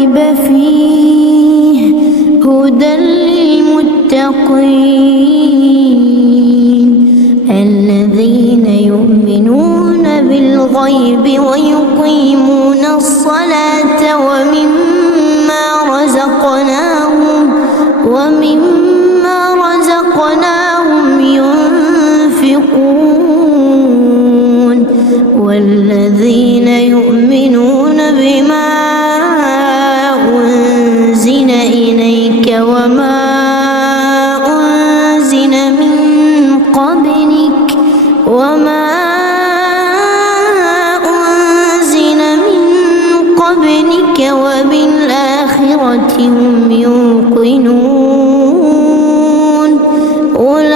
ريب فيه هدى للمتقين الذين يؤمنون بالغيب ويقيمون الصلاة ومما رزقناهم ينفقون والذين يؤمنون بما أنزل إليك وما أنزل من قبلك وبالآخرة هم يوقنون أولئك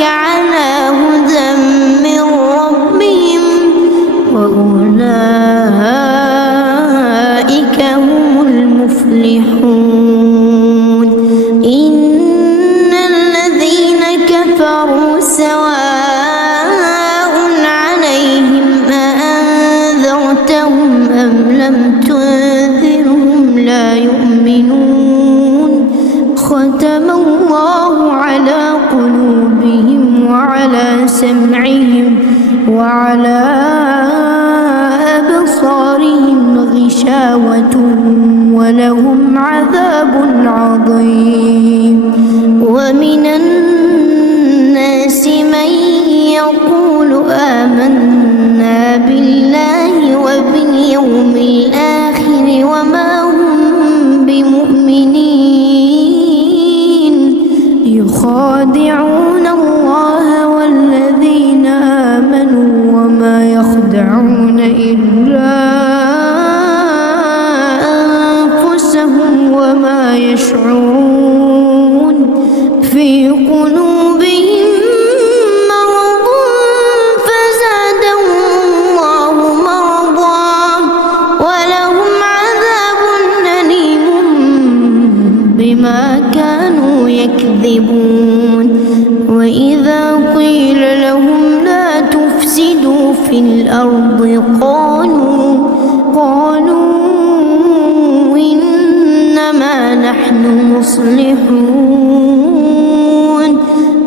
على هدى من ربهم وأولئك هم المفلحون إن الذين كفروا سواء عليهم أأنذرتهم أم لم تنذرهم لا يؤمنون ختم الله على قلوبهم وعلى سمعهم وعلى أبصارهم غشاوة ولهم عذاب عظيم ومن الناس من يقول آمنا بالله وباليوم الآخر وما هم بمؤمنين يخادعون الله والذين آمنوا وما يخدعون إلا أنفسهم وما يشعرون في قلوبهم مرض فزادهم الله مرضا ولهم عذاب أليم بما كانوا يكذبون وإذا قيل لهم لا تفسدوا في الأرض قالوا إنما نحن مصلحون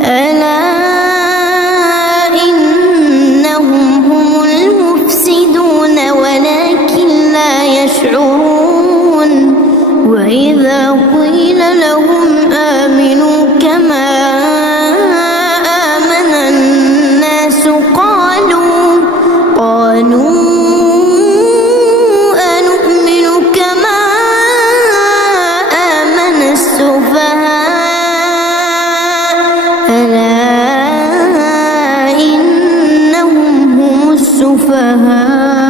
ألا إنهم هم المفسدون ولكن لا يشعرون وإذا قيل لهم آمنوا كما آمن الناس قالوا أنؤمن كما آمن السفهاء ألا إنهم هم السفهاء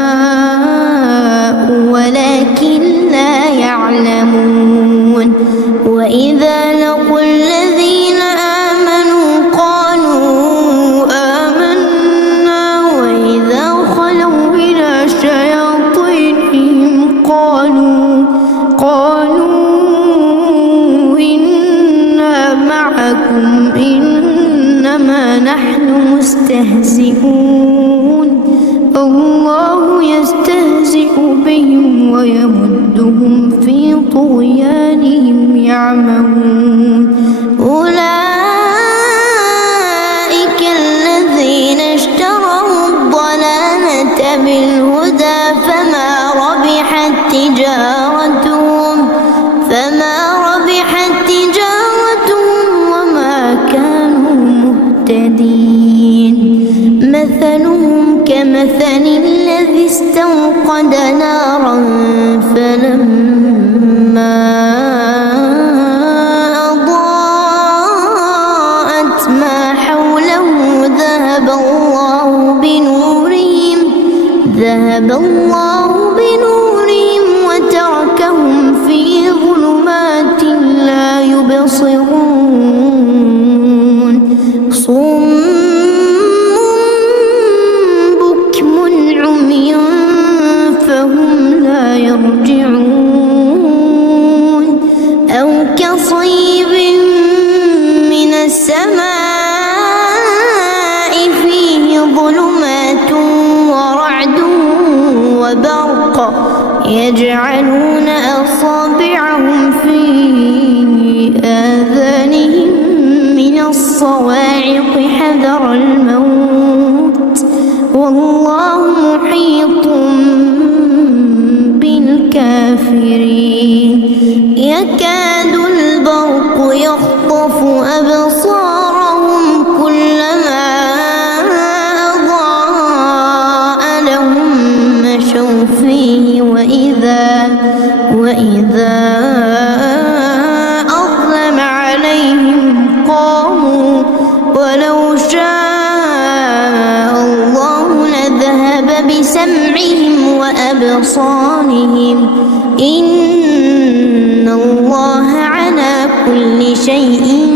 ولكن لا يعلمون وإذا لقوا الذين آمنوا قالوا آمنا وإذا خلوا إلى شياطينهم قالوا إنا معكم إنما نحن مستهزئون الله يستهزئ بهم ويمدهم في طغيانهم يعمهون أولئك الذين اشتروا الضلالة بالهدى فما ربحت تجارتهم وما كانوا مهتدين مثلهم كمثل الذي استوقد نارا فلما أضاءت ما حوله ذهب الله بنورهم وتركهم في ظلمات لا يبصرون صم بكم عمي فهم لا يرجعون أو كصيب من السماء فيه ظلمات ورعد يجعلون أصابعهم في آذانهم من الصواعق حذر الموت والله محيط بالكافرين يكاد البرق يخطف أبصارهم كلما أضاء لهم مشوا فيه وإذا أظلم عليهم قاموا ولو شاء الله لذهب بسمعهم وأبصارهم إن الله على كل شيء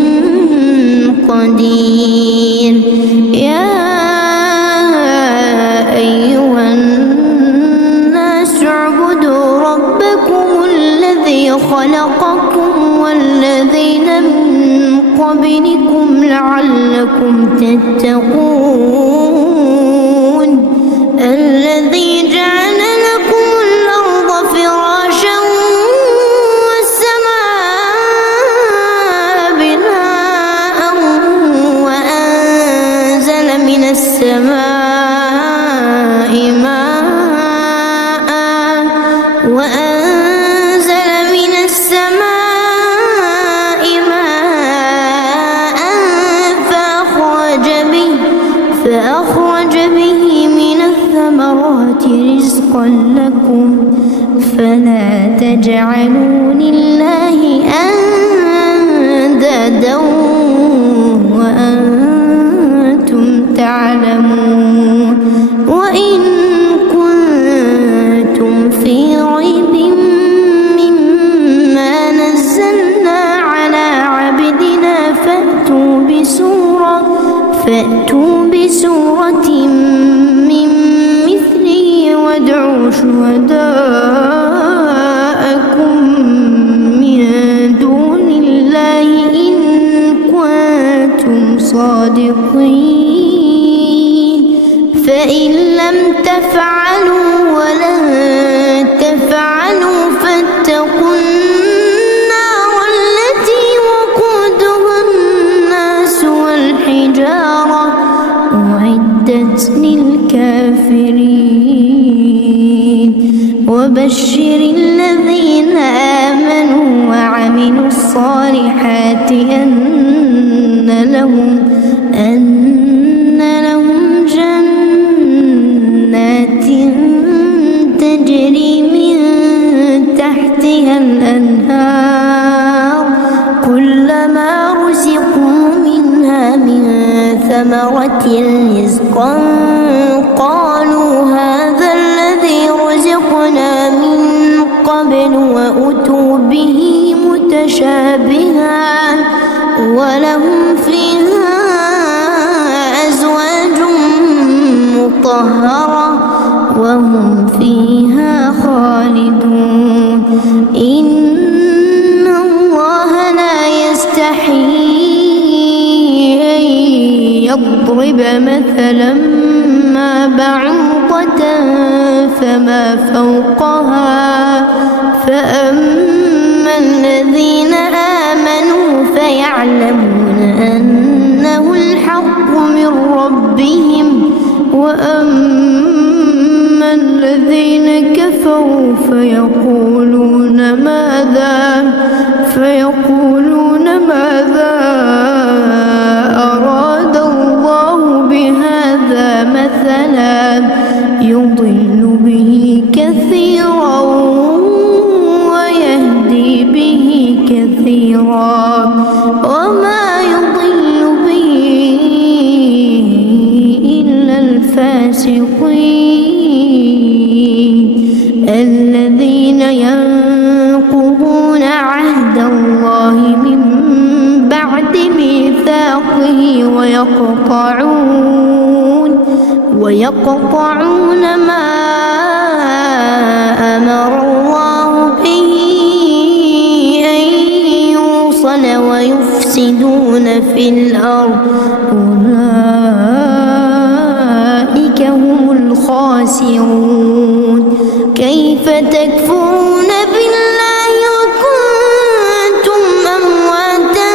قدير يا أيها الناس اعبدوا ربكم الذي خلقكم والذين من قبلكم لعلكم تتقون الذي جعل لكم الأرض فراشا والسماء بناء وأنزل من السماء ماء فأخرج به من الثمرات رزقا لكم فلا تجعلوا لله أندادا وأنتم تعلمون وإن كنتم في ريب مما نزلنا على عبدنا فأتوا بسورة من مثله وادعوا شهداءكم من دون الله إن كنتم صادقين فإن لم تفعلوا ولن تفعلوا فاتقوا النار التي وقودها الناس والحجارة أعدت للكافرين وبشر الذين آمنوا وعملوا الصالحات أن لهم جنات تجري من تحتها الأنهار كلما رزقوا منها من ثمرة رزقا قالوا هذا الذي رزقنا من قبل وأتوا به متشابها ولهم فيها أزواج مطهرة وهم فيها خالدون إن الله لا يستحيي أن يضرب مثلا ما بعوضة فما فوقها فأما الذين آمنوا فيعلمون أنه الحق من ربهم وأما الذين كفروا فيقولون ماذا أراد الله بهذا مثلا يضل به كثيرا ويهدي به كثيرا وما يضل به إلا الفاسقين الذين ينقضون عهد الله من بعد ميثاقه ويقطعون ما أمر الله به أن يوصل ويفسدون في الأرض أولئك هم الخاسرون. كيف تكفرون بالله وكنتم أمواتا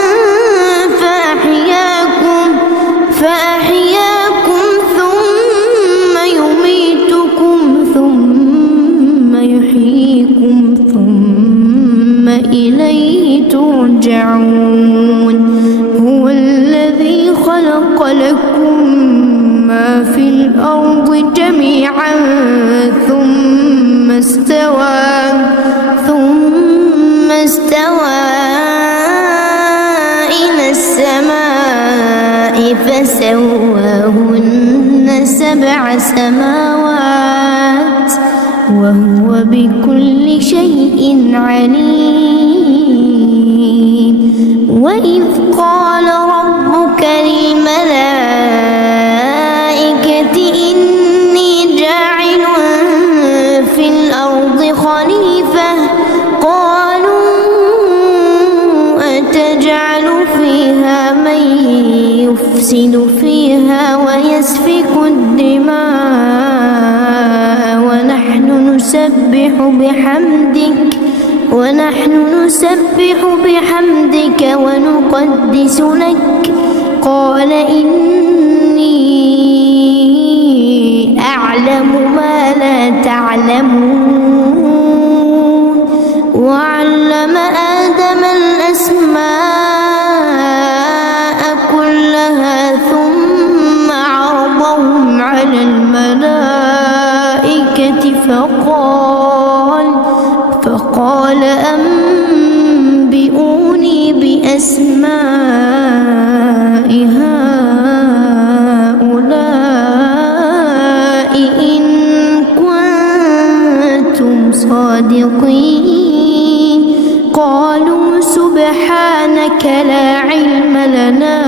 فأحياكم ثم يميتكم ثم يحييكم ثم إليه ترجعون هو الذي خلق لكم ما في الأرض جميعا ثم استوى إلى السماء فسواهن 7 سماوات وهو بكل شيء عليم وإذ قال ربك للملائكة إني جاعل في الأرض خليفة قالوا أتجعل فيها من يفسد فيها ويسفك الدماء ونحن نسبح بحمدك ونقدس لك قال إني أعلم ما لا تعلمون وعلم آدم الأسماء كلها ثم عرضهم على الملائكة فقال أنبئوني بأسماء هؤلاء إن كنتم صادقين قالوا سبحانك لا علم لنا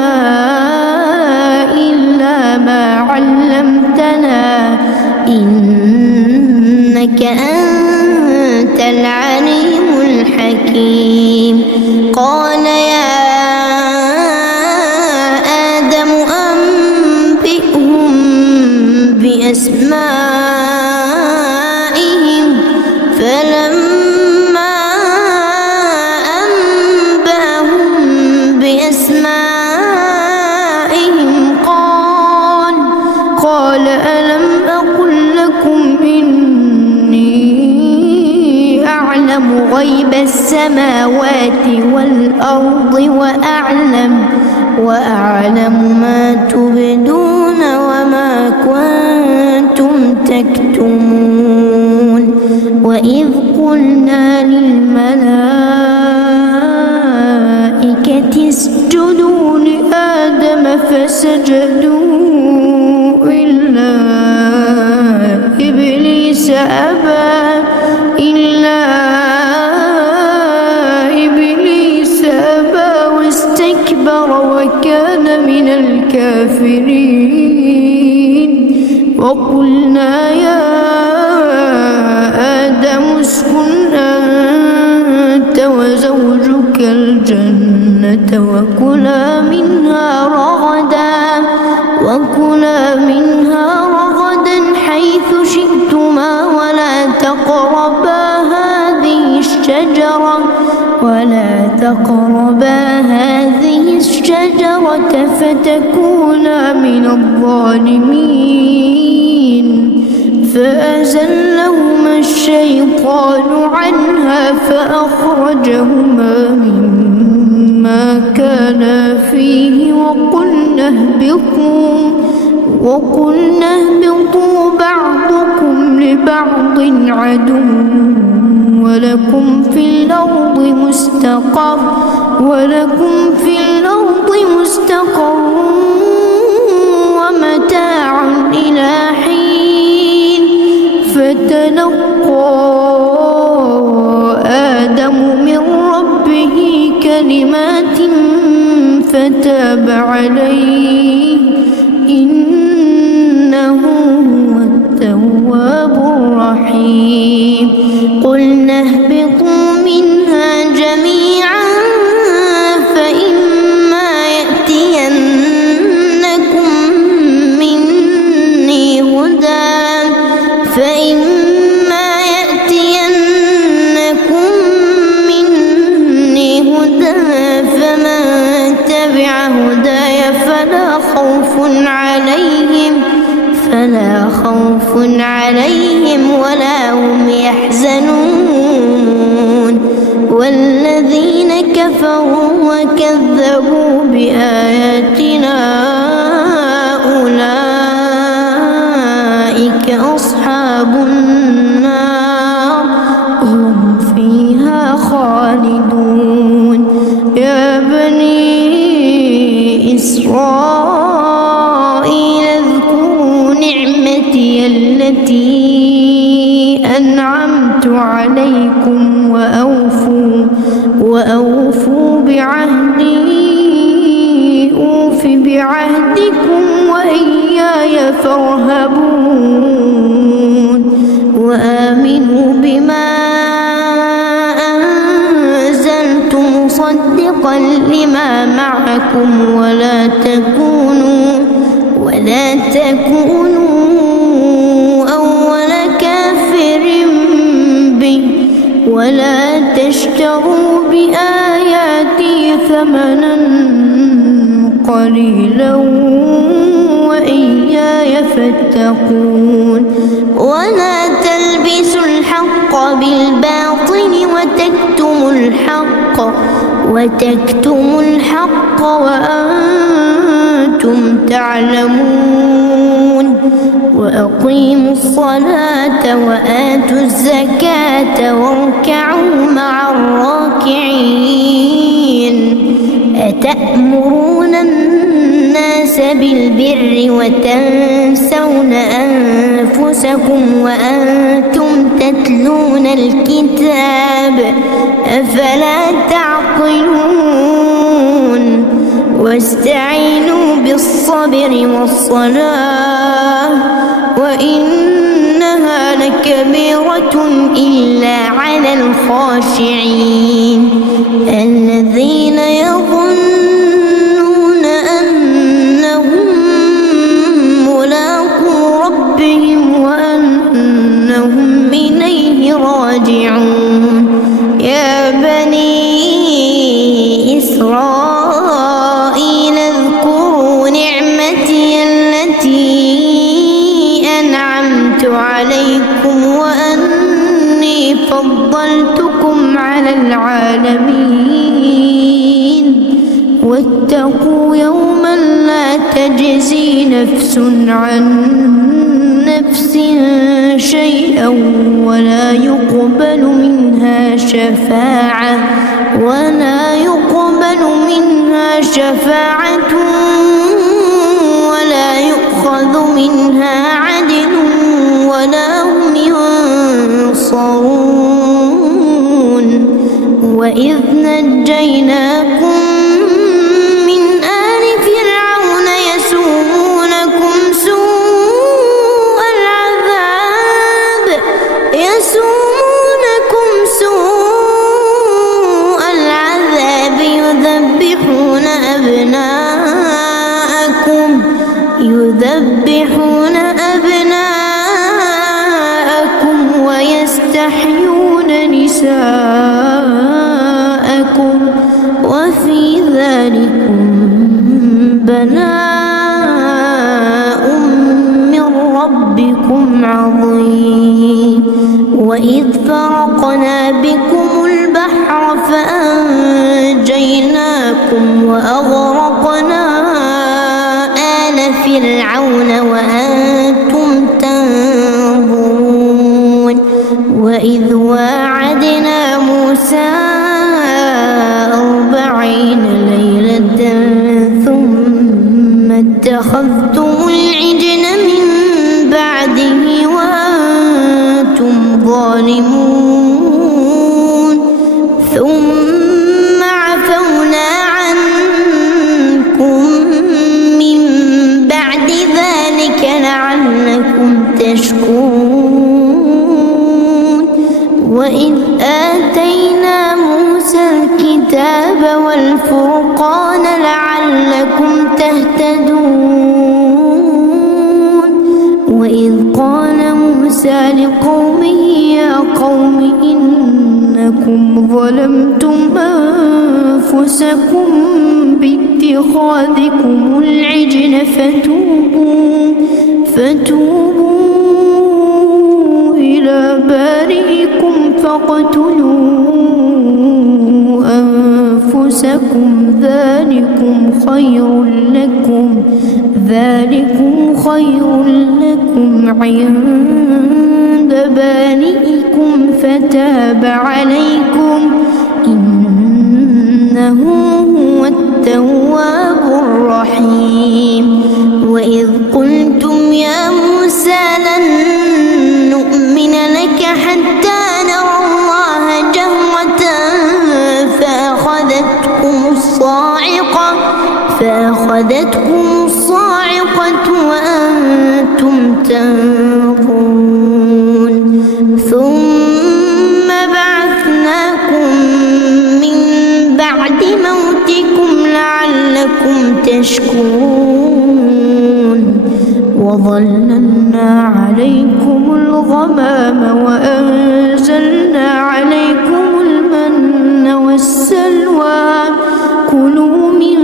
إلا ما علمتنا إنك أنت العليم الحكيم قال يا آدم أنبئهم بأسمائهم فلما أنبأهم بأسمائهم قال ألم أقل لكم إني أعلم غيب السماوات والأرض وأعلم ما تبدون وما كنتم تكتمون وإذ قلنا للملائكة اسجدوا لآدم فسجدوا إلا إبليس أبى واستكبر وكان من الكافرين وقلنا يا آدم اسكن أنت وزوجك الجنة وكلا منها رغدا حيث شئتما ولا تقربا هذه الشجرة فتكونا من الظالمين فأزلهما الشيطان عنها فأخرجهما مما كانا فيه وقلنا اهبطوا بعضكم لبعض عدو ولكم في الأرض مستقر ومتاع إلى حين فتلقى آدم من ربه كلمات فتاب عليه إنه هو التواب الرحيم قلنا اهبطوا منها جميعا فإما يأتينكم مني هدى خوف عليهم ولا هم يحزنون والذين كفروا وكذبوا بآياتنا أولئك أصحاب النار هم فيها خالدون. يا بني إسرائيل اذكروا نعمتي التي أنعمت عليكم وأوفوا بعهدي أوف بعهدكم وإياي فارهبون. وآمنوا بما أنزلت مصدقا لما معكم ولا تكونوا أول كافر به ولا تشتروا بآياتي ثمنا قليلا وإياي فاتقون. ولا تلبسوا الحق بالباطل وتكتموا الحق وأنتم تعلمون. وأقيموا الصلاة وآتوا الزكاة واركعوا مع الراكعين. أتأمرون الناس بالبر وتنسون أنفسكم وأنتم تتلون الكتاب أفلا تعقلون. واستعينوا بالصبر والصلاة وإنها لكبيرة إلا على الخاشعين الذين يظنون أنهم ملاقو ربهم وأنهم إليه راجعون. يا بني إسرائيل اذكروا نعمتي التي أنعمت عليكم وأني فضلتكم على العالمين. واتقوا يوما لا تجزي نفس عن نفس شيئا ولا يقبل منها شفاعة ولا يؤخذ منها عدل ولا هم ينصرون. وإذ نجيناكم من آل فرعون يسومونكم سوء العذاب يذبحون أبناءكم ويستحيون نساءكم وفي ذلكم بلاء من ربكم عظيم. وإذ فرقنا بكم البحر فأنجيناكم وأغرقنا آل فرعون وأنتم تنظرون. وإذ واعدنا موسى 40 ليلة ثم اتخذتم العجل من بعده وأنتم ظالمون. ثم عفونا عنكم من بعد ذلك لعلكم تشكرون. وإذ آتينا موسى الكتاب والفرقان لعلكم تهتدون. وإذ قال موسى لقومه يا قوم إنكم أنكم ظلمتم أنفسكم باتخاذكم العجل فتوبوا إلى بارئكم فاقتلوا أنفسكم ذلكم خير لكم عند بارئكم فتاب عليكم إنه هو التواب الرحيم. وإذ قلتم يا موسى لن نؤمن لك حتى نرى الله جهرة فأخذتكم الصاعقة وأنتم تنظرون ثم بعثناكم من بعد موتكم لعلكم تشكرون وظللنا عليكم الغمام وأنزلنا عليكم المن والسلوى كلوا من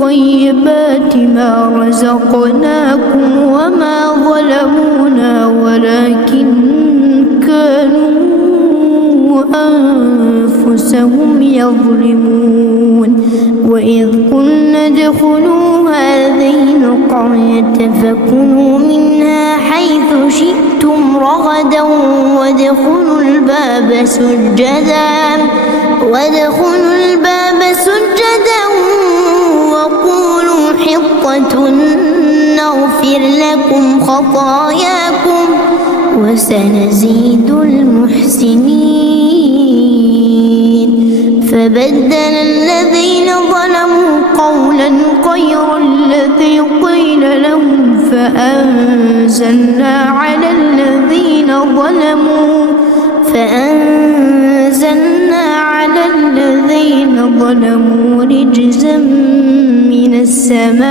طيبات ما رزقناكم وما ظلمونا ولكن كانوا أنفسهم يظلمون. وإذ قلنا ادخلوا هذه القرية فكلوا منها حيث شئتم رغدا وادخلوا الباب سجدا وقولوا حطة نغفر لكم خطاياكم وسنزيد المحسنين. فبدل الذين ظلموا قولا غير الذي قيل لهم فأنزلنا على الذين ظلموا رجزا من السماء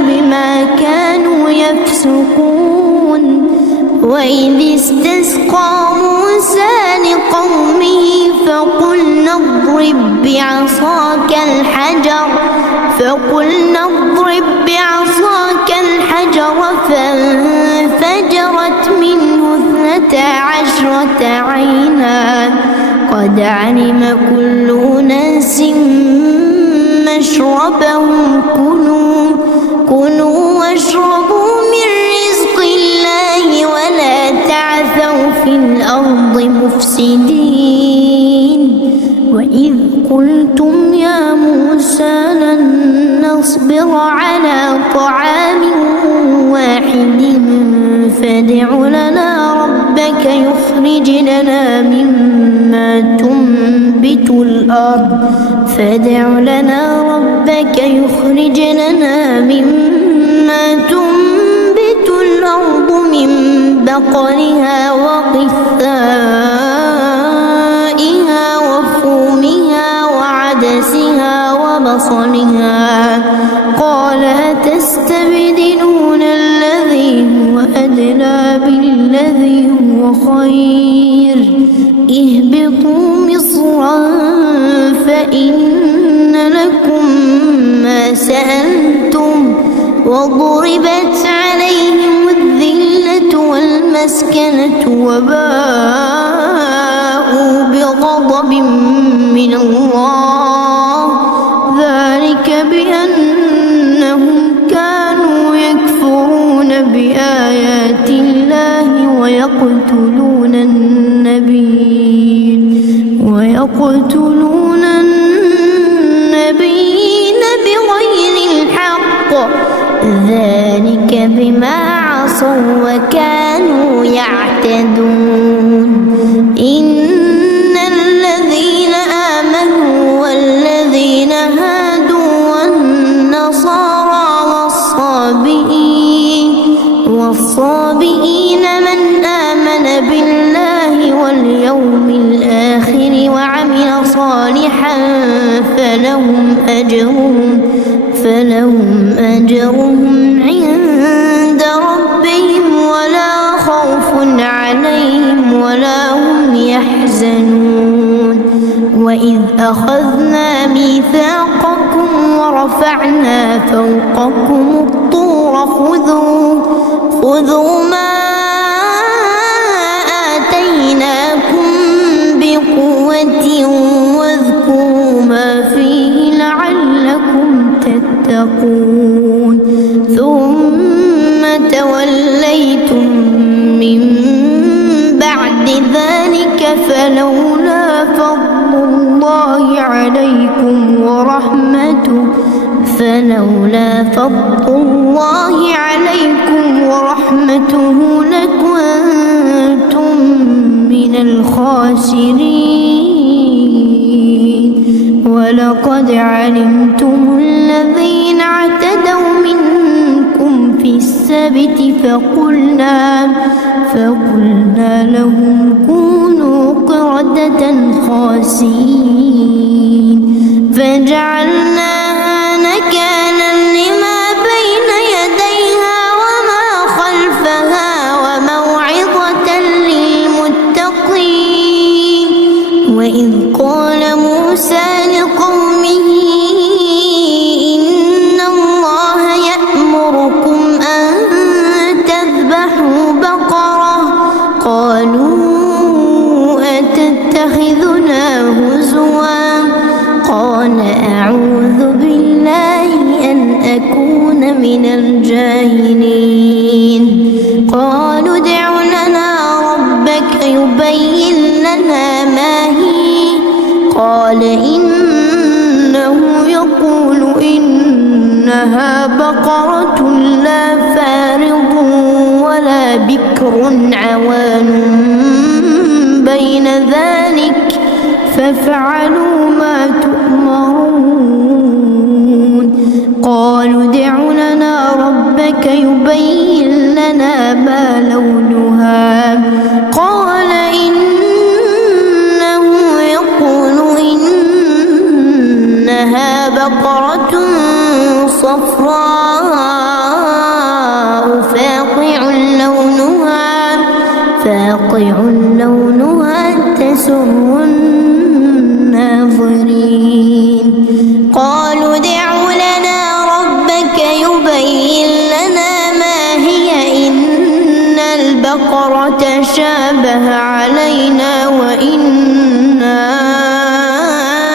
بما كانوا يفسقون. وإذ استسقى موسى لقومه فقلنا اضرب بعصاك الحجر فانفجرت منه 12 عينا قد علم كل أناس مشربهم كلوا واشربوا من رزق الله ولا تعثوا في الأرض مفسدين. وإذ قلتم يا موسى لن نصبر على طعام واحد فادع لنا ربك يخرج لنا مما تنبت الأرض من بقلها وقثائها وفومها وعدسها وبصلها قال أتستبدلون الذي هو أدنى بالذي هو خير اهبطوا مصرا فإن لكم ما سألتم وضربت عليهم الذلة والمسكنة وباءوا بغضب من الله ذلك بأنهم كانوا يكفرون بآيات الله ويقتلون النبيين بغير الحق ذلك بما عصوا وكانوا يعتدون. إن الذين آمنوا والذين هادوا والنصارى والصابئين من آمن بالله واليوم الآخر وعمل صالحا فلهم أجرهم عند ربهم ولا خوف عليهم ولا هم يحزنون وإذ أخذنا ميثاقكم ورفعنا فوقكم الطور خذوا ما آتيناكم بقوة واذكروا ما فيه لعلكم تتقون ثم توليتم من بعد ذلك فلولا فضل الله عليكم ورحمته لكنتم من الخاسرين ولقد علمتم الذين اعتدوا منكم في السبت فقلنا لهم كونوا قردة خاسئين فجعلناها نكالا لما بين يديها وما خلفها وموعظة للمتقين وإذ قال موسى لقومه إن الله يأمركم أن تذبحوا بقرة قالوا أتتخذنا هزوا قال أعوذ بالله أن أكون من الجاهلين قالوا ادع لنا ربك يبين لنا ما هي قال إنه يقول إنها بقرة لا فارض ولا بكر عوان بين ذلك فافعلوا ما تؤمرون قالوا ادع لنا ربك يبين لنا ما لونها قال إنه يقول إنها بقرة صفراء فاقع لونها تسر الناظرين قالوا ادع لنا ربك يبين لنا ما هي إن البقرة شابه علينا وإنا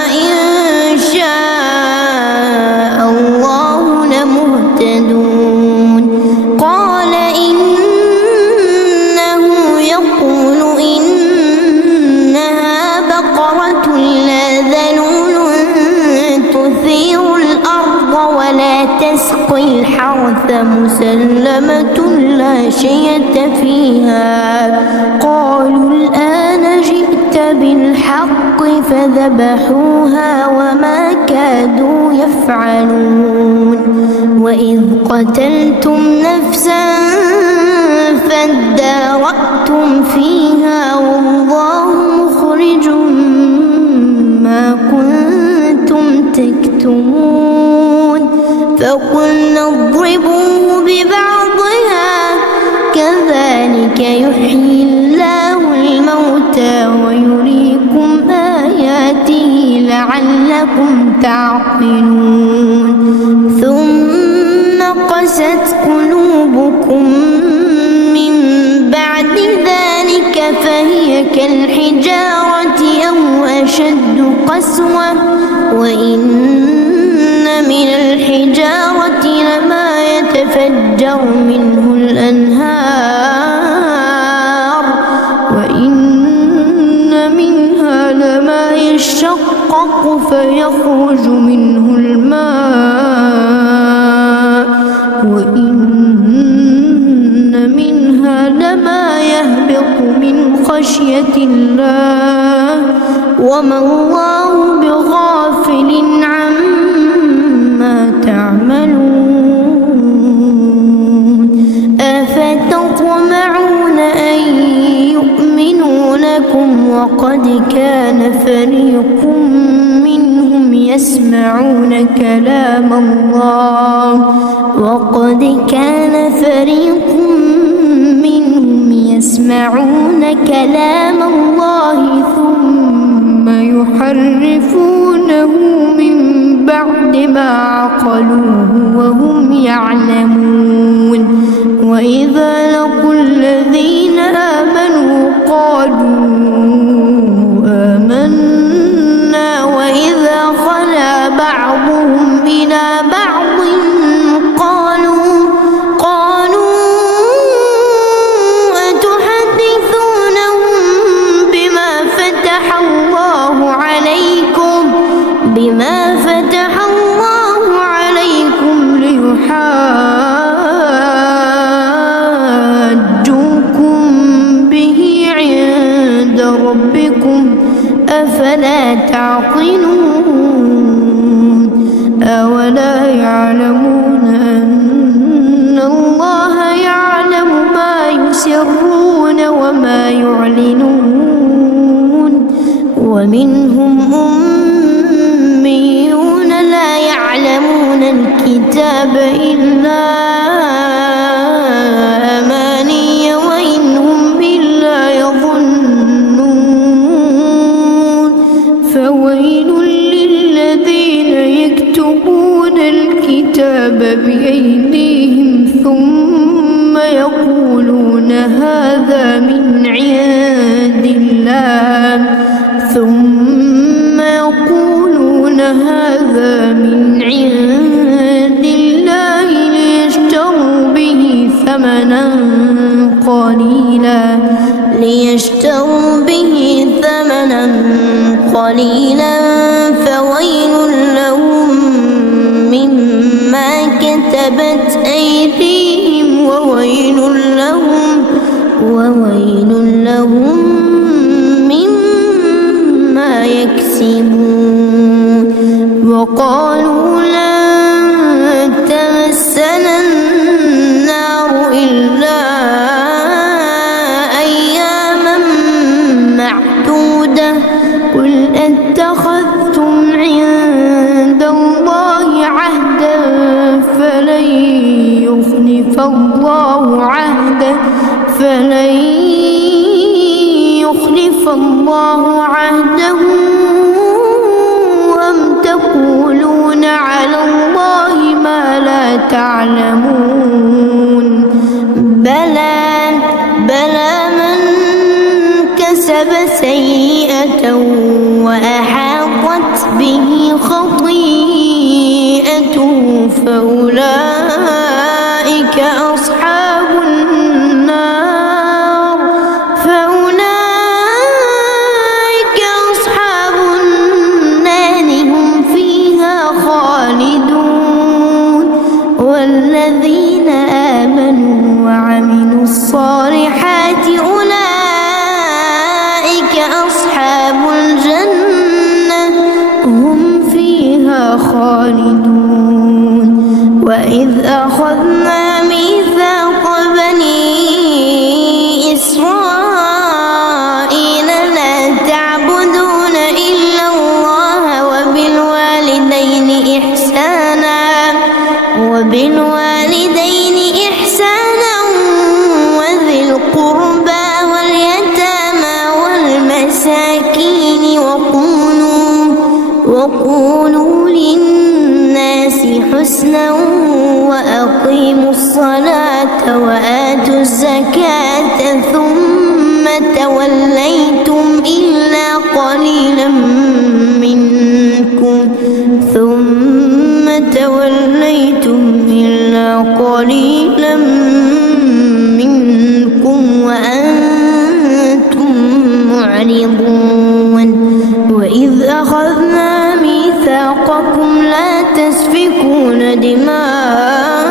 إن شاء الله لمهتدون قال إنه يقول إنها بقرة لا ذلول تثير الأرض ولا تسقي الحرث مسلمة لا شية فيها قالوا الآن جئت بالحق فذبحوها وما كادوا يفعلون وإذ قتلتم نفسا فادارأتم فيها والله مخرج ما كنتم تكتمون فقلنا اضربوه ببعضها كذلك يحيي الله الموتى ويريكم آياته لعلكم تعقلون ثم قست قلوبكم من بعد ذلك فهي كالحجارة أو أشد قسوة وإن من الحجارة لما يتفجر منه الأنهار وإن منها لما يشقق فيخرج منه الماء وإن منها لما يهبط من خشية الله وما الله بغافل عما تعملون أفتطمعون أن يؤمنوا لكم وقد كان فريق منهم يسمعون كلام الله وقد كان فريق منهم يسمعون كلام الله ثم يحرفونه من بعد ما عقلوه وهم يعلمون وإذا لقوا الذين آمنوا قالوا آمنا وإذا خلا بعضهم إلى بعض قالوا أتحدثونهم بما فتح الله عليكم ليحاجوكم به عند ربكم أفلا تعقلون أولا يعلمون أن الله يعلم ما يسرون وما يعلنون ومنهم أميون لا يعلمون الكتاب إلا أماني وإن هم إلا يظنون فويل للذين يكتبون الكتاب بأيديهم ثم يقولون هذا من عند الله ليشتروا به ثمنا قليلا فويل لهم مما كتبت أيديهم وويل لهم مما يكسبون وقالوا لن تمسنا النار إلا أياما معدودة قل أتخذتم عند الله عهدا فلن يخلف الله عهده أم تقولون على الله ما لا تعلمون بلى من كسب سيئة وأحاطت به خطيئته فأولئك أصحاب النار هم فيها خالدون والذين آمنوا وعملوا الصالحات أولئك أصحاب الجنة هم فيها خالدون وإذ أخذنا ميثاق بني إسرائيل لا تعبدون إلا الله وبالوالدين إحسانا وذي القربى واليتامى والمساكين وقولوا للناس حسنا وأقيموا الصلاة وآتوا الزكاة ثم توليتم إلا قليلا منكم وأنتم معرضون وإذ أخذنا ميثاقكم لا تسفكون دماءكم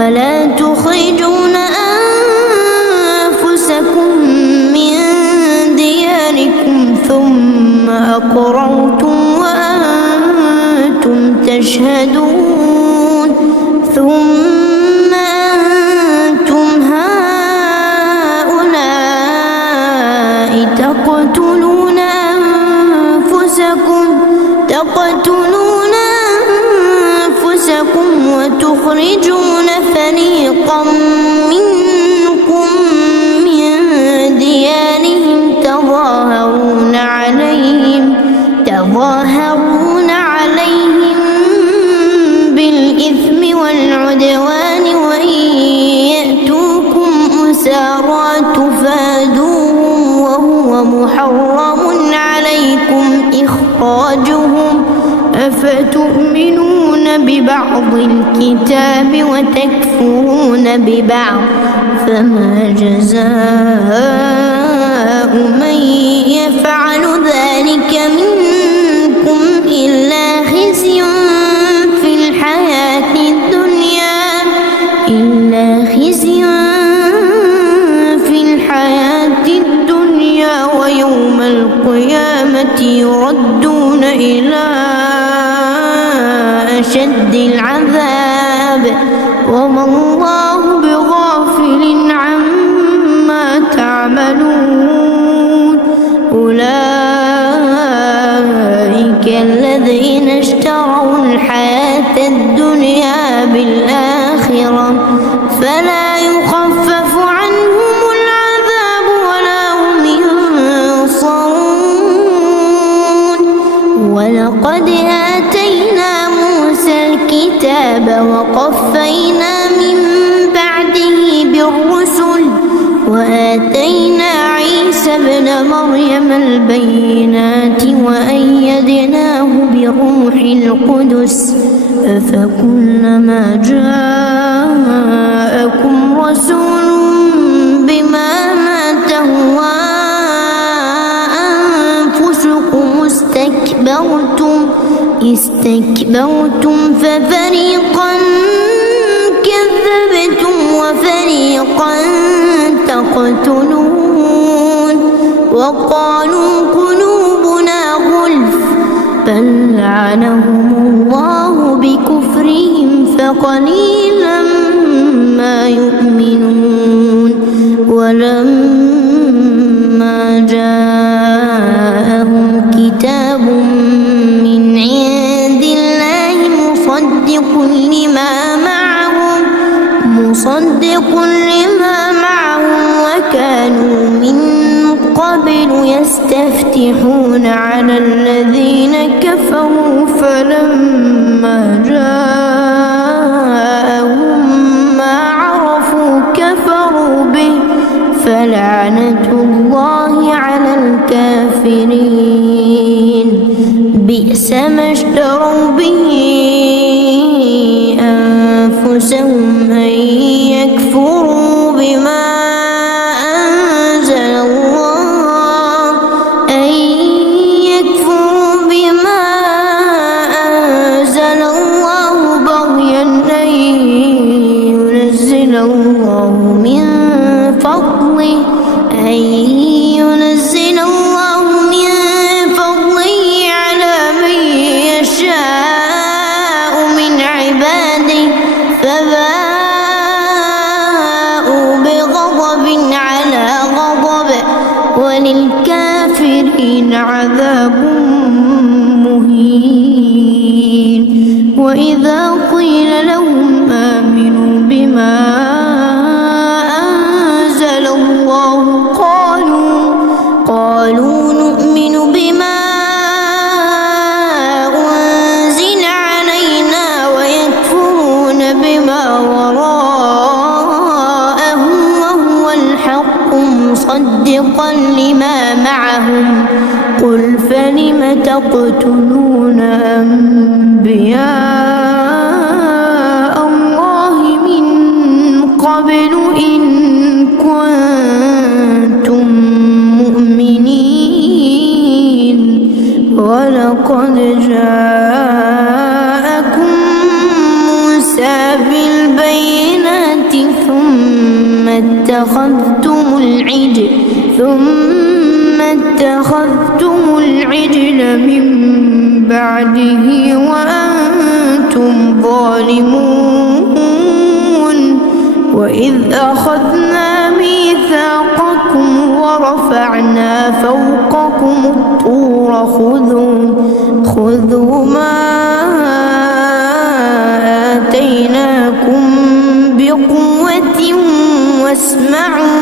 ولا تخرجون أنفسكم من دياركم ثم أقررتم وأنتم تشهدون ثم أنتم هؤلاء تقتلون أنفسكم تخرجون فريقا منكم من ديارهم تظاهرون عليهم بالإثم والعدوان وإن يأتوكم أسارى تفادوهم وهو محرم عليكم إخراجهم أفتؤمنون ببعض الكتاب وتكفرون ببعض فما جزاء من يفعل ذلك منكم إلا خزي في الحياة الدنيا ويوم القيامة يردون إلى أشد العذاب وما الله بغافل عما تعملون أولئك الذين اشتروا الحياة الدنيا بالآخرة فلا يخفف عنهم العذاب ولا هم ينصرون ولقد آتينا موسى الكتاب وقفينا من بعده بالرسل وآتينا عيسى ابن مريم البينات وأيدناه بروح القدس أفكلما جاءكم رسول بما لا تهوى أنفسكم استكبرتم ففريقا كذبتم وفريقا تقتلون وقالوا قلوبنا غلف بل لعنهم الله بكفرهم فقليلا ما يؤمنون ولما جاءهم كتاب من عند الله مصدق لما معهم وكانوا من قبل يستفتحون على الذين كفروا فلما جاءهم ما عرفوا كفروا به فلعنة الله على الكافرين بئس ما اشتروا به أنفسهم أن يكفروا بما ينزل الله من فضله على من يشاء من عباده فباءوا بغضب على غضب وللكافرين عذاب مهين وإذا قيل لهم آمنوا بما قالوا نؤمن بما أنزل علينا ويكفرون بما وراءه وهو الحق مصدقا لما معهم قل فلم تقتلون أنبياء الله من قبل إن كنتم ولقد جاءكم موسى بالبينات ثم اتخذتم العجل من بعده وأنتم ظالمون وإذ أخذنا ميثاقكم ورفعنا فوقكم الطور خذوا ما آتيناكم يسمعوا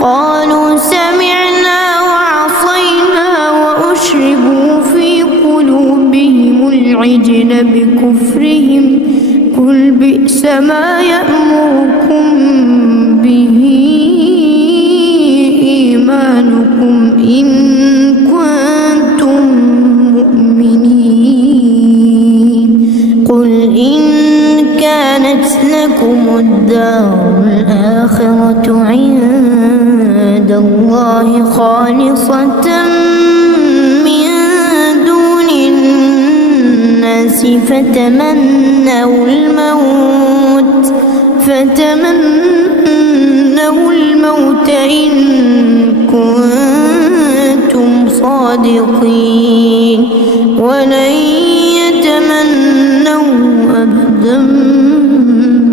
قالوا سمعنا وعصينا وأشربوا في قلوبهم العجل بكفرهم قل بئس ما يأمركم به إيمانكم إن كنتم مؤمنين قل إن كانت لكم الدار الآخرة عند الله خالصة من دون الناس فتمنوا الموت إن كنتم صادقين ولن يتمنوا أبدا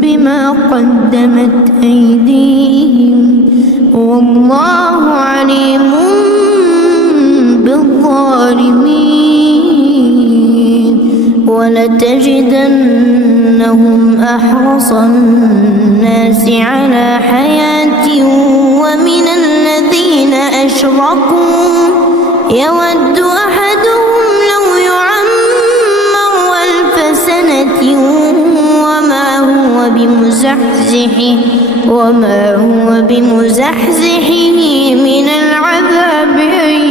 بما قدمت أيديهم والله عليم بالظالمين ولتجدنهم أحرص الناس على حياة ومن الذين أشركوا يود أحدهم لو يعمر 1000 سنة وما هو بمزحزحه من العذاب أن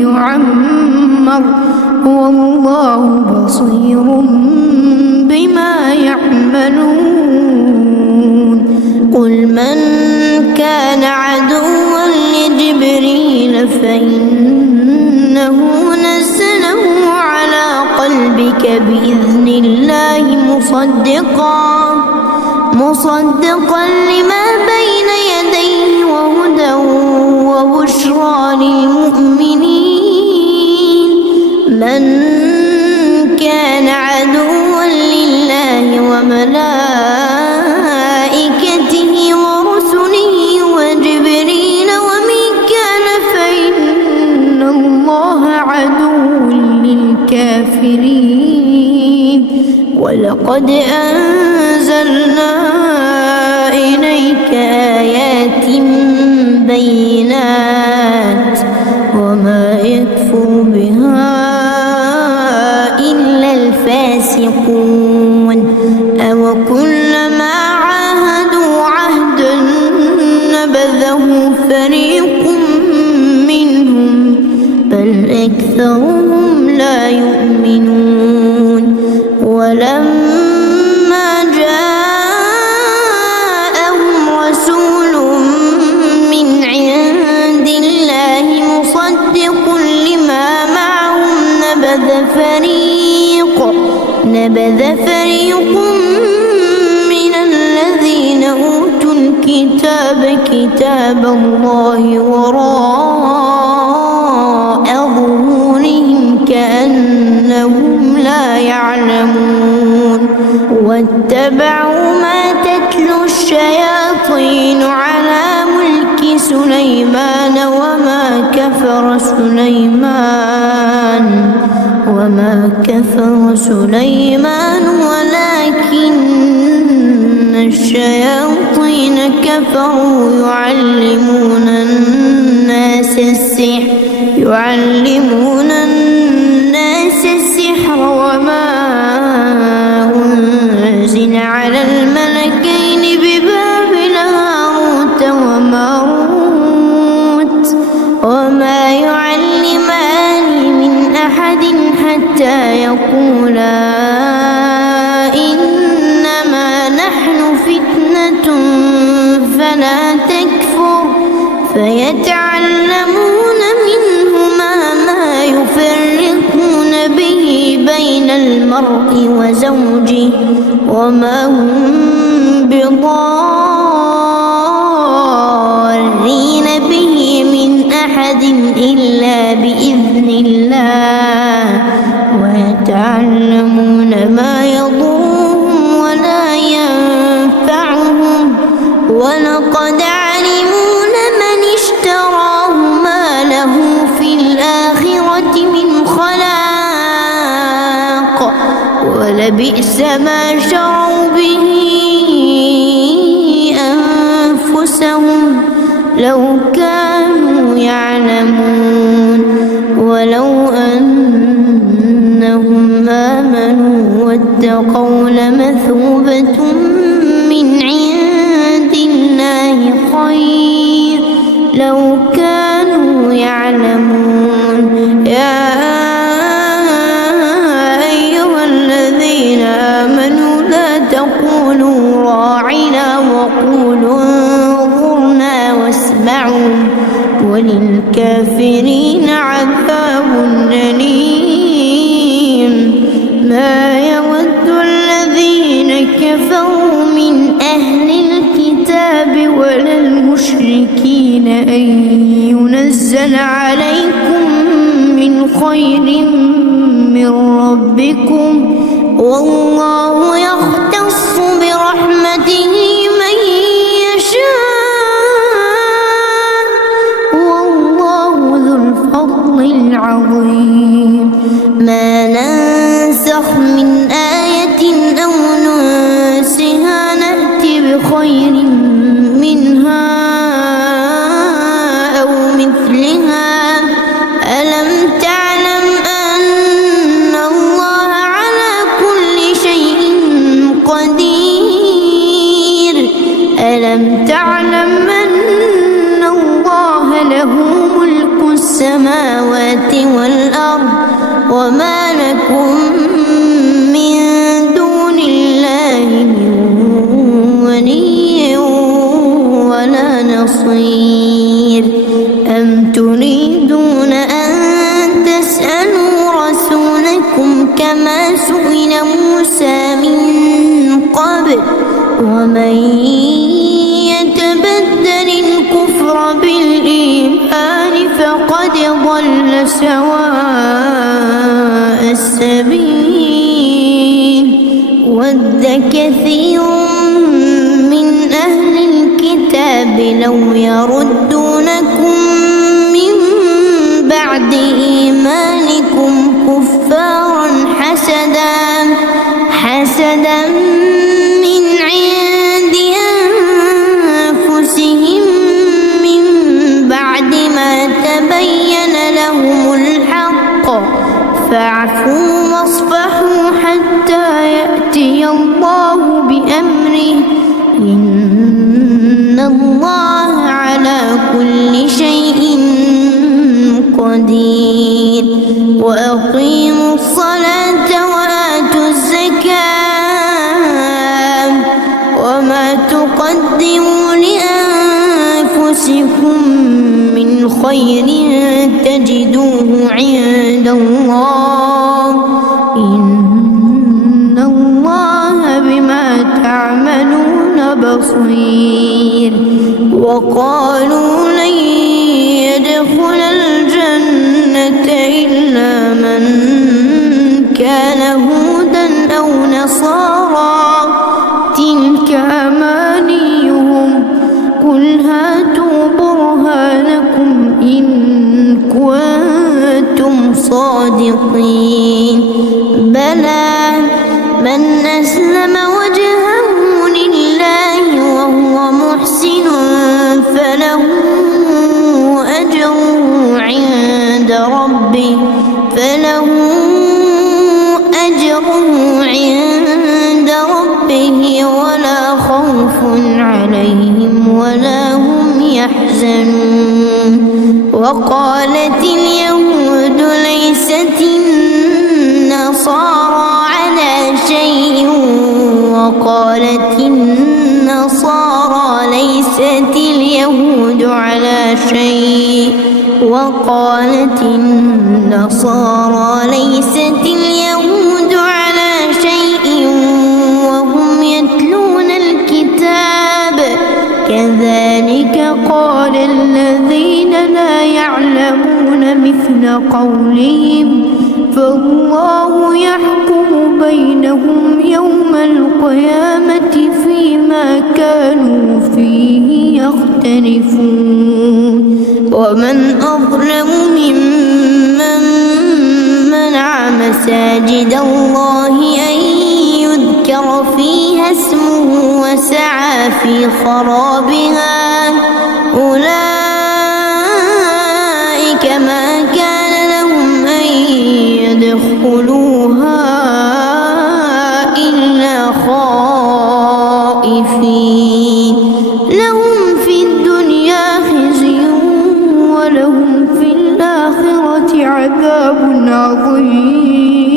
يعمر والله بصير بما يعملون قل من كان عدوا لجبريل فإنه نزله على قلبك بإذن الله مصدقا لما بين يديه وهدى وبشرى للمؤمنين من كان عدوا لله وملائكته ورسله وجبريل وميكال فإن الله عدو للكافرين ولقد أنزلنا إليك آيات بينات وما يكفر بها إلا الفاسقون أو كلما عاهدوا عهدا نبذه فريق منهم بل أكثرهم لا يؤمنون ولما جاءهم رسول من عند الله مصدق لما معهم نبذ فريق من الذين أوتوا الكتاب كتاب الله وراء ظهورهم كأنهم لا يعلمون واتبعوا ما تتلو الشياطين على ملك سليمان وما كفر سليمان ولكن الشياطين كفروا يعلمون الناس السحر وما أنزل على الملكين ببابل هاروت وماروت وما يعلمان من أحد حتى يقولا إنما نحن فتنة فلا تكفر فيتعلمون منهما ما يفرقون به بين المرء وزوجه وما هم بضارين به من أحد إلا بإذن الله ويتعلمون ما يضرهم ولا ينفعهم ولقد علموا لمن اشتراه ما له في الآخرة من خلاق ولبئس ما شروا به أنفسهم لو كانوا يعلمون ولو أنهم آمنوا واتقوا لمثوبة من عند الله خير لو كانوا يعلمون. يا أيها الذين آمنوا لا تقولوا راعنا وقولوا انظرنا واسمعوا وللكافرين عذاب أليم. ما يود الذين كفروا من أهل الكتاب ولا المشركين أن ينزل عليكم من خير من ربكم والله يختص برحمته من يشاء والله ذو الفضل العظيم. ما ننسخ من آية أو ننسها نأتي بخير منها أو مثلها. ألم تعلم أن الله على كل شيء قدير. ألم تعلم أن الله له ملك السماوات والأرض وما لكم من دون الله من ولي ولا نصير. أم تريدون أن تسألوا رسولكم كما سئل موسى من قبل ومن يتبدل الكفر بالإيمان فقد ضل سواء السبيل. ود كثير من أهل الكتاب لو يردونكم من بعد إيمانكم كفارا حسدا من عند أنفسهم من بعد ما تبين لهم الحق فاعفوا واصفحوا حتى يأتي الله بأمره إن الله على كل شيء قدير. وأقيموا الصلاة وآتوا الزكاة وما تقدموا لأنفسكم من خير تجدوه عند الله إن الله بما تعملون بصير. وقالوا لن يدخل الجنة إلا من كان هودا أو نصارى تلك أمانيهم قل هاتوا برهانكم إن كنتم صادقين. بلى من أسلم وجهه لله وهو محسن فله أجره عند ربه ولا خوف عليهم ولا هم يحزنون. وقالت اليهود ليست النصارى على شيء وقالت النصارى ليست اليهود على شيء وقالت النصارى ليست اليهود على شيء وهم يتلون الكتاب كذلك قال الذين لا يعلمون مثل قولهم فالله يحكم بينهم يوم القيامة فيما كانوا فيه يختلفون. ومن أظلم ممن منع مساجد الله أن يذكر فيها اسمه وسعى في خرابها خائفين لهم في الدنيا خزي ولهم في الآخرة عذاب عظيم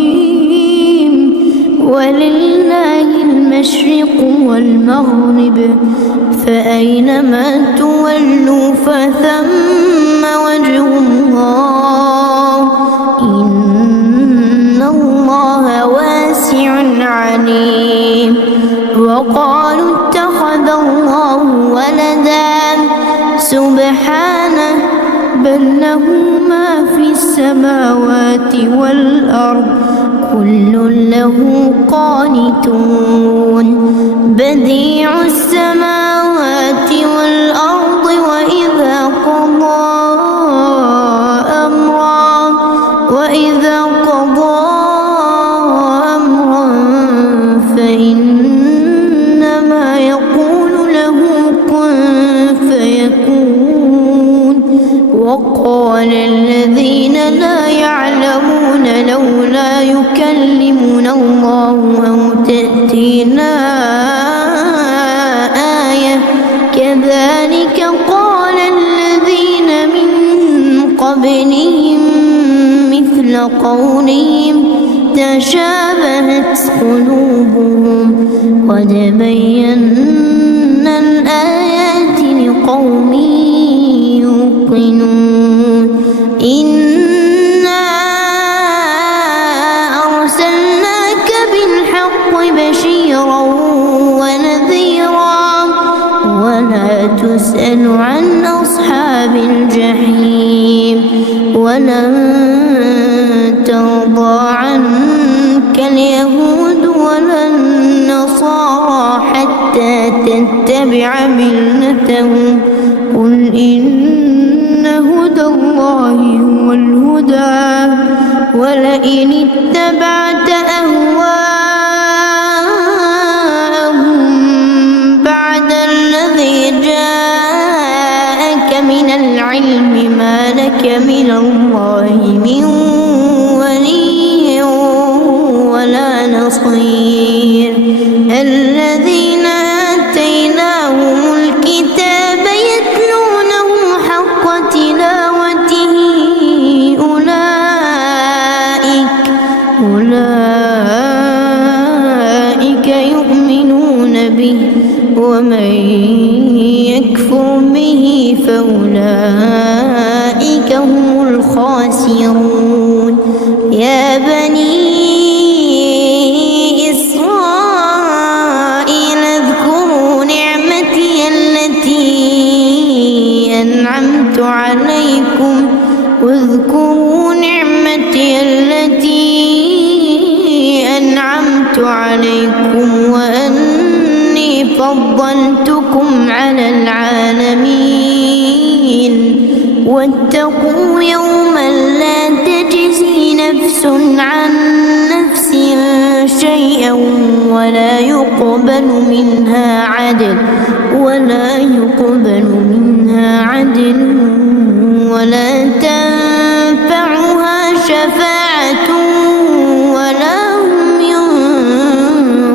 ولله المشرق والمغرب فأينما تولوا فثم وجه الله إن الله واسع عليم وقالوا اتخذ الله ولدا سبحانه بل له ما في السماوات والأرض كل له قانتون بديع السماوات والأرض وإذا قضى أمرا فإنما يقول له كن فيكون وقال الذين لا يعلمون لولا يكلمنا الله أو تأتينا آية كذلك قال الذين من قبلهم مثل قولهم تشابهت قلوبهم قد بينا الآيات لقوم يوقنون إنا أرسلناك بالحق بشيرا ونذيرا ولا تسأل عن أصحاب الجحيم ولن ترضى عنك اليهود ولا النصارى حتى تتبع ملتهم قل إن هدى الله هو الهدى ولئن اتبعت أهواءهم بعد الذي جاءك من العلم ما لك من الله من ولي ولا نصير الذين آتيناهم الكتاب يتلونه حق تلاوته أولئك يؤمنون به ومن يكفر به فأولئك هم الخاسرون يا بني إسرائيل اذكروا نعمتي التي أنعمت عليكم واذكروا نعمتي التي أنعمت عليكم وأني فضلتكم على العالمين واتقوا يوما لا تجزي نفس عن نفس شيئا ولا يقبل منها عدل ولا تنفعها شفاعة ولا هم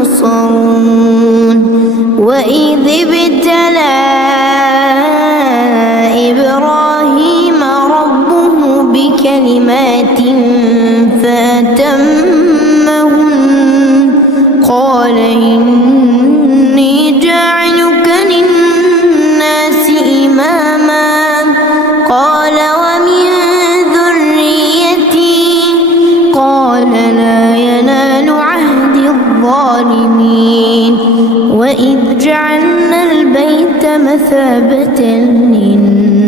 ينصرون وإذ ابتلى إبراهيم ربه بكلمات فأتمهن قال إني جاعلك للناس إماما قال ومن ذريتي قال لا ينال عهد الظالمين وإذ جعلنا البيت مثابة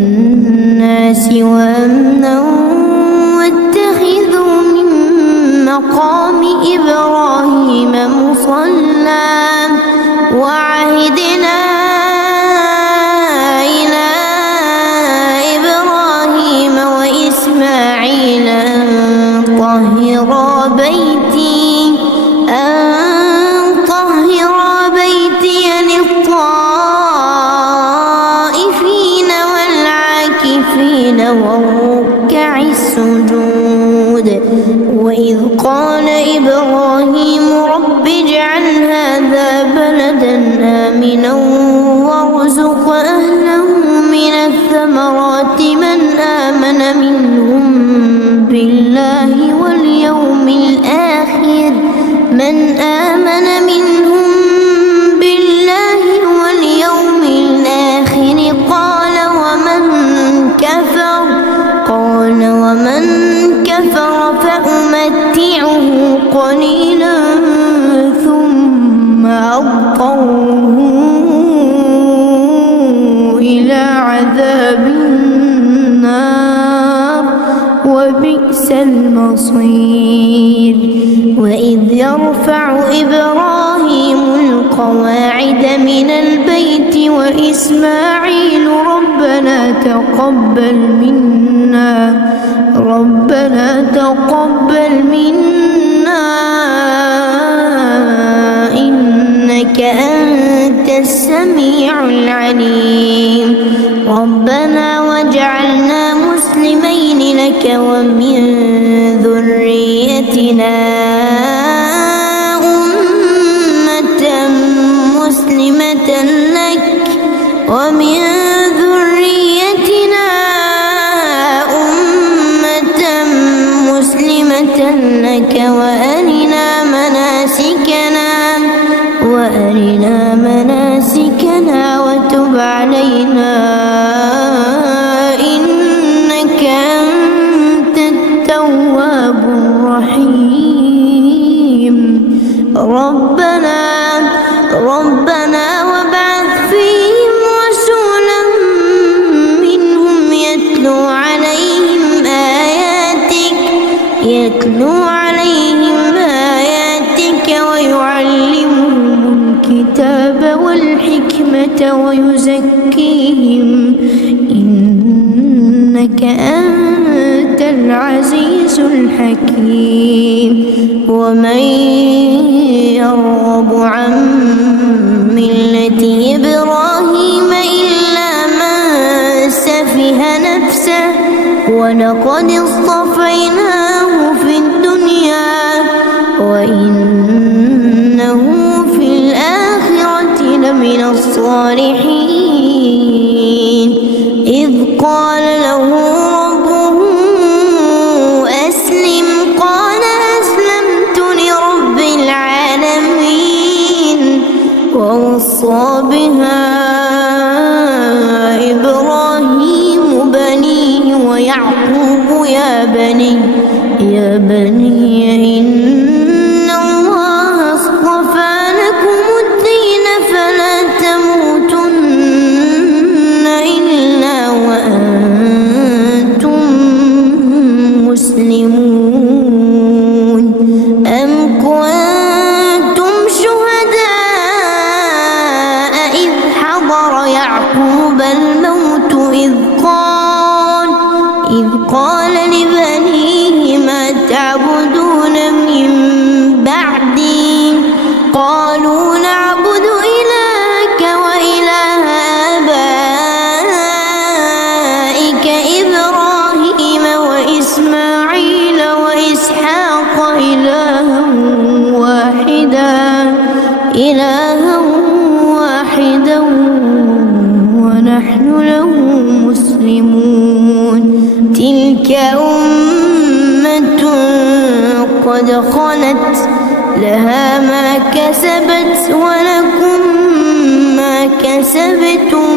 للناس وأمنا واتخذوا من مقام إبراهيم مصلى وعهدنا إلى إبراهيم وإسماعيل أن طهرا بيتي للطائفين والعاكفين والركع السجود وإذ قال إبراهيم رب اجعل هذا بلدا بلدا آمنا وارزق أهله من الثمرات من آمن منهم بالله واليوم الآخر قال ومن كفر فأمتعه قليلا ثم أضطره إلى عذاب النار وبئس المصير. وإذ يرفع إبراهيم القواعد من البيت وإسماعيل ربنا تقبل منا إنك أنت السميع العليم. ربنا واجعلنا مسلمين لك ومن ذريتنا أمة مسلمة لك وأرنا مناسكنا وتب علينا إنك أنت التواب الرحيم. ربنا وابعث فيهم رسولا منهم يتلو عليهم آياتك ويعلمهم الكتاب والحكمة ويزكيهم إنك أنت العزيز الحكيم. ومن يرغب عن ملة إبراهيم إلا من سفه نفسه ولقد اصطفيناه في الدنيا وإنه في الآخرة لمن الصالحين. إذ قال له ربه أسلم قال أسلمت لرب العالمين. ووصى بها إبراهيم بنيه ويعقوب يا بني إن الله اصطفى لكم الدين فلا تموتن إلا وأنتم مسلمون. أم كنتم شهداء إذ حضر يعقوب الموت إذ قال لبنيه ما تعبدون من بعدي قالوا نعبد إلهك وإله آبائك إبراهيم وإسماعيل وإسحاق إلها واحدا ونحن له مسلمون. تلك أمة قد خلت لها ما كسبت ولكم ما كسبتم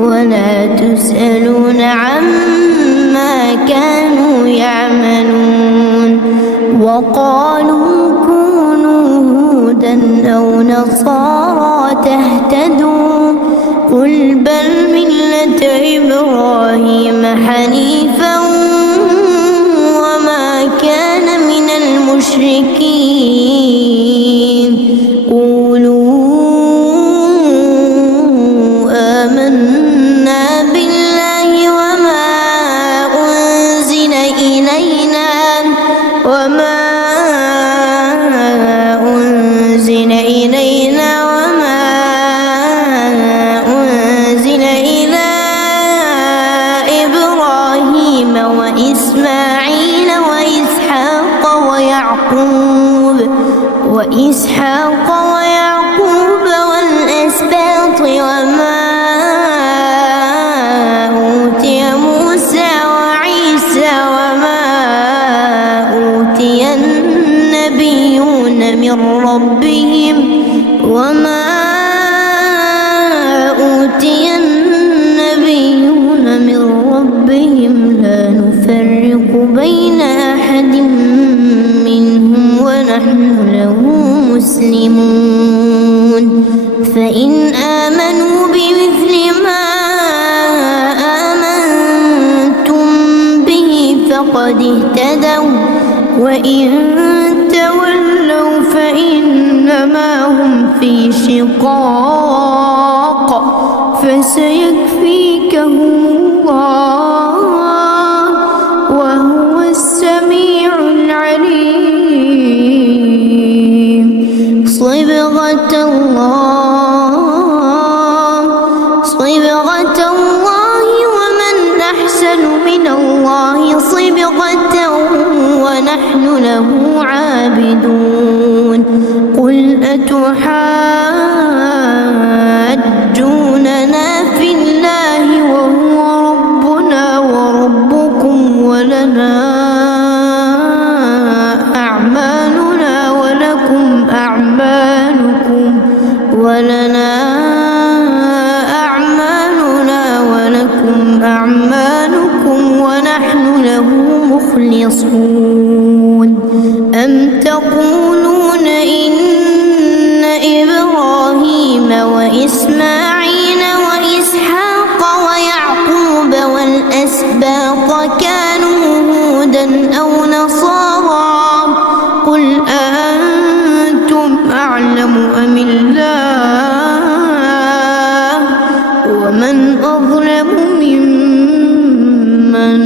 ولا تسألون عما كانوا يعملون. وقالوا كونوا هودا أو نصارى تهتدوا قل بل ملة إبراهيم حنيفا وما كان من المشركين. قولوا آمنا بالله وما أنزل إلينا وما أنزل إلى إبراهيم وإسماعيل وإسحاق ويعقوب وما أوتي النبيون من ربهم لا نفرق بين أحد منهم ونحن له مسلمون فإن آمنوا بمثل ما آمنتم به فقد اهتدوا وإن تولوا فإنما هم في شقاق فسيكفيكهم الله وهو السميع العليم صبغة الله ومن أحسن من الله صبغة ونحن له عابدون قل أتحاجوننا في الله وهو ربنا وربكم ولنا أعمالنا ولكم أعمالكم ونحن له مخلصون أم تقولون إن إبراهيم وإسماعيل وإسحاق ويعقوب والأسباط كانوا هودا أو نصارى قل أأنتم أعلم أم الله ومن أظلم ممن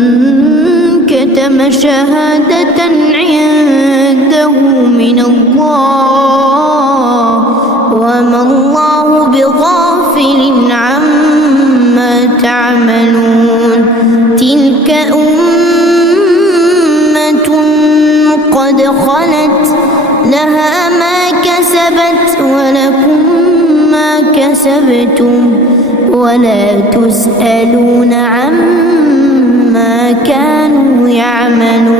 كتم شهادة عنده من الله وما الله بغافل عما تعملون تلك أمة قد خلت لها ما كسبت ولكم ما كسبتم ولا تسألون عما كانوا يعملون